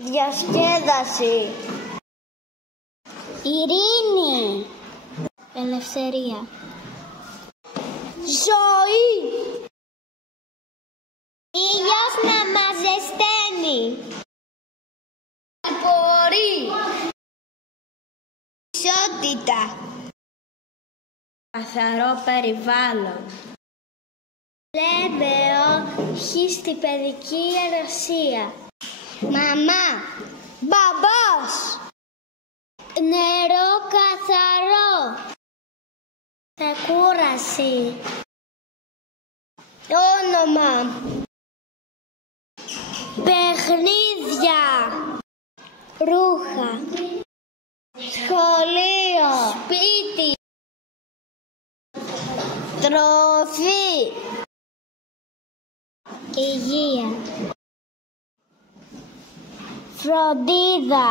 Διασκέδαση. Ειρήνη. Ελευθερία. Ζωή. Ήλιος να μας ζεσταίνει. Μπορεί. Ισότητα. Καθαρό περιβάλλον. Λέμε όχι στην παιδική εργασία. Μαμά. Μπαμπάς. Νερό καθαρό. Ξεκούραση. Όνομα. Παιχνίδια. Ρούχα. Σχολείο. Σπίτι. Τροφή. Υγεία. Φροντίδα.